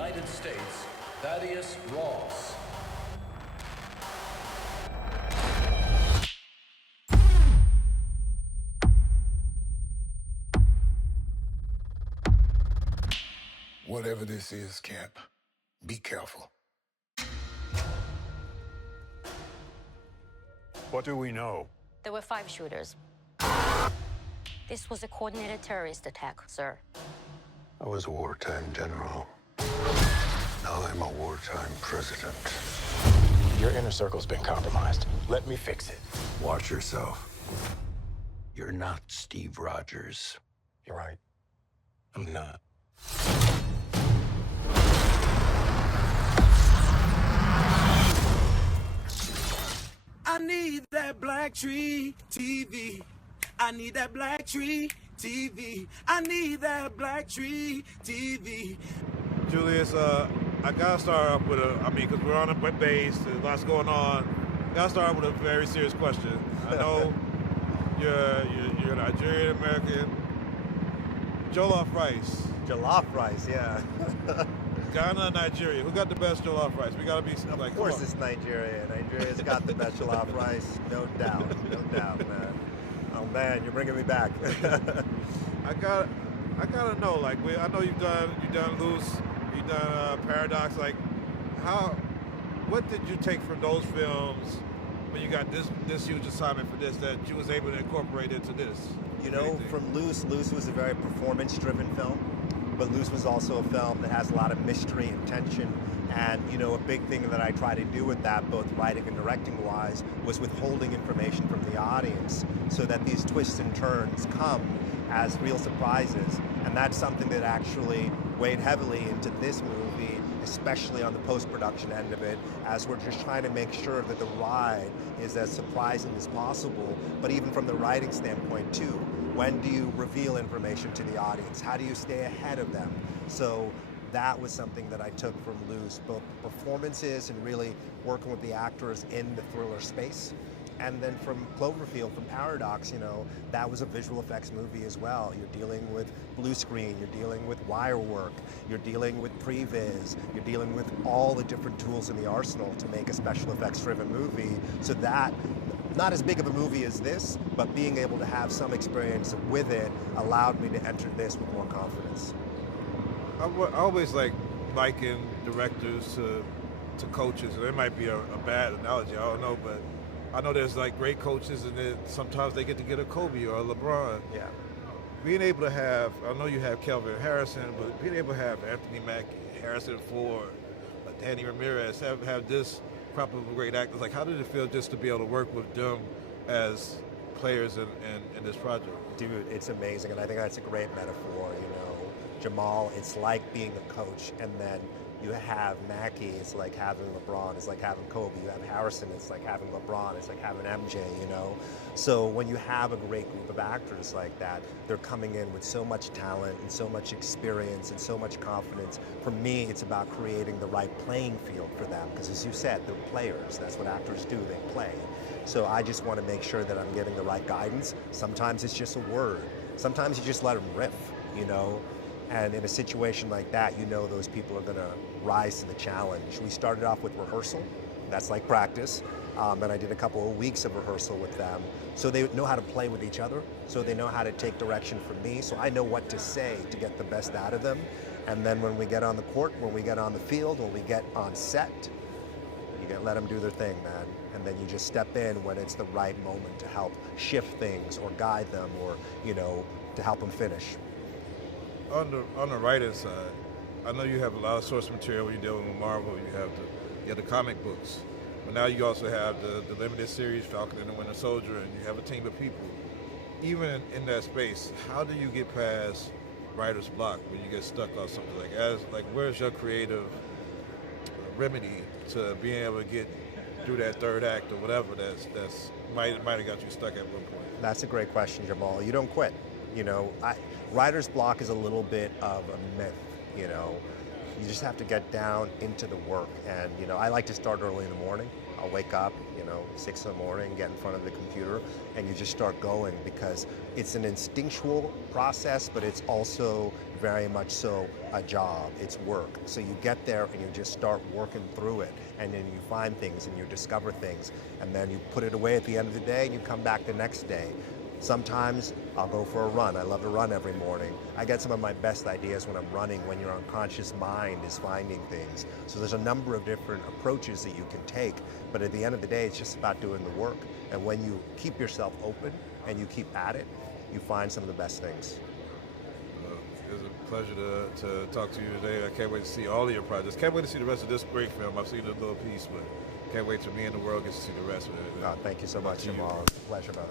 United States, Thaddeus Ross. Whatever this is, Cap, be careful. What do we know? There were 5 shooters. This was a coordinated terrorist attack, sir. I was a wartime general. Now I'm a wartime president. Your inner circle's been compromised. Let me fix it. Watch yourself. You're not Steve Rogers. You're right. I'm not. I need that BlackTree TV. I need that BlackTree TV. I need that BlackTree TV. Julius, I gotta start off with because we're on a base, there's lots going on. Gotta start with a very serious question. I know you're Nigerian American. Jollof rice. Jollof rice, yeah. Ghana, Nigeria. Who got the best jollof rice? We gotta be like. Of course, it's Nigeria. Nigeria's got the best jollof rice, no doubt, man. Oh man, you're bringing me back. I gotta know. Like, I know you've done Luce, you've done Paradox. Like, what did you take from those films when you got this huge assignment for this that you was able to incorporate into this? You know, from Luce was a very performance-driven film. But Luce was also a film that has a lot of mystery and tension. And, you know, a big thing that I try to do with that, both writing and directing-wise, was withholding information from the audience so that these twists and turns come as real surprises. And that's something that actually weighed heavily into this movie, especially on the post-production end of it, as we're just trying to make sure that the ride is as surprising as possible. But even from the writing standpoint, too, when do you reveal information to the audience? How do you stay ahead of them? So that was something that I took from Luce, both performances and really working with the actors in the thriller space. And then from Cloverfield, from Paradox, you know, that was a visual effects movie as well. You're dealing with blue screen, you're dealing with wire work, you're dealing with previs, you're dealing with all the different tools in the arsenal to make a special effects driven movie. So that, not as big of a movie as this, but being able to have some experience with it allowed me to enter this with more confidence. I always liken directors to coaches, and it might be a bad analogy, I don't know, but I know there's like great coaches, and then sometimes they get to get a Kobe or a LeBron. Yeah. Being able to have, I know you have Kelvin Harrison, but being able to have Anthony Mackie, Harrison Ford, Danny Ramirez, have this crop of great actors, like how did it feel just to be able to work with them as players in this project? Dude, it's amazing, and I think that's a great metaphor, you know. Jamal, it's like being a coach, and then you have Mackie, it's like having LeBron, it's like having Kobe. You have Harrison, it's like having LeBron, it's like having MJ, you know? So when you have a great group of actors like that, they're coming in with so much talent and so much experience and so much confidence. For me, it's about creating the right playing field for them, because as you said, they're players. That's what actors do, they play. So I just want to make sure that I'm getting the right guidance. Sometimes it's just a word. Sometimes you just let them riff, you know? And in a situation like that, you know those people are gonna rise to the challenge. We started off with rehearsal, that's like practice, and I did a couple of weeks of rehearsal with them. So they know how to play with each other, so they know how to take direction from me, so I know what to say to get the best out of them. And then when we get on the court, when we get on the field, when we get on set, you gotta let them do their thing, man. And then you just step in when it's the right moment to help shift things or guide them or, you know, to help them finish. On the writing side, I know you have a lot of source material when you're dealing with Marvel. You have the comic books, but now you also have the limited series Falcon and the Winter Soldier, and you have a team of people. Even in that space, how do you get past writer's block when you get stuck on something where's your creative remedy to being able to get through that third act or whatever that's might have got you stuck at one point? That's a great question, Jamal. You don't quit. You know, writer's block is a little bit of a myth, you know. You just have to get down into the work. And, you know, I like to start early in the morning. I'll wake up, you know, 6 in the morning, get in front of the computer, and you just start going because it's an instinctual process, but it's also very much so a job. It's work. So you get there and you just start working through it, and then you find things and you discover things, and then you put it away at the end of the day and you come back the next day. Sometimes I'll go for a run. I love to run every morning. I get some of my best ideas when I'm running, when your unconscious mind is finding things. So there's a number of different approaches that you can take, but at the end of the day, it's just about doing the work. And when you keep yourself open and you keep at it, you find some of the best things. It was a pleasure to talk to you today. I can't wait to see all of your projects. Can't wait to see the rest of this great film. I've seen a little piece, but can't wait till me and the world gets to see the rest of it. Thank you so much, Jamaal. Pleasure, brother.